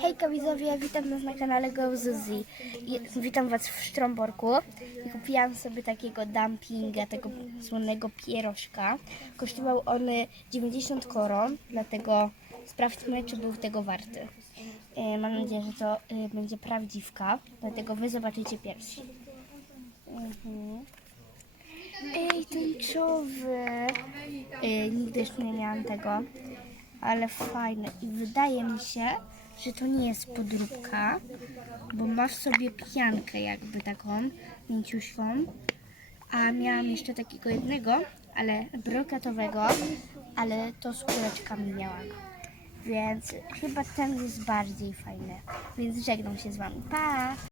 Hejka widzowie, witam nas na kanale GoZuzi. Witam was w Sztromborku. Kupiłam sobie takiego dumplinga, tego słynnego pierożka. Kosztował on 90 koron, dlatego sprawdźmy, czy był tego warty. Mam nadzieję, że to będzie prawdziwka, dlatego wy zobaczycie pierwsi. Ej, tęczowy! Nigdy jeszcze nie miałam tego, ale fajne. I wydaje mi się, że to nie jest podróbka, bo ma w sobie piankę jakby taką mięciuśką. A miałam jeszcze takiego jednego, ale brokatowego, ale to z kuleczkami miałam. Więc chyba ten jest bardziej fajny. Więc żegnam się z wami. Pa!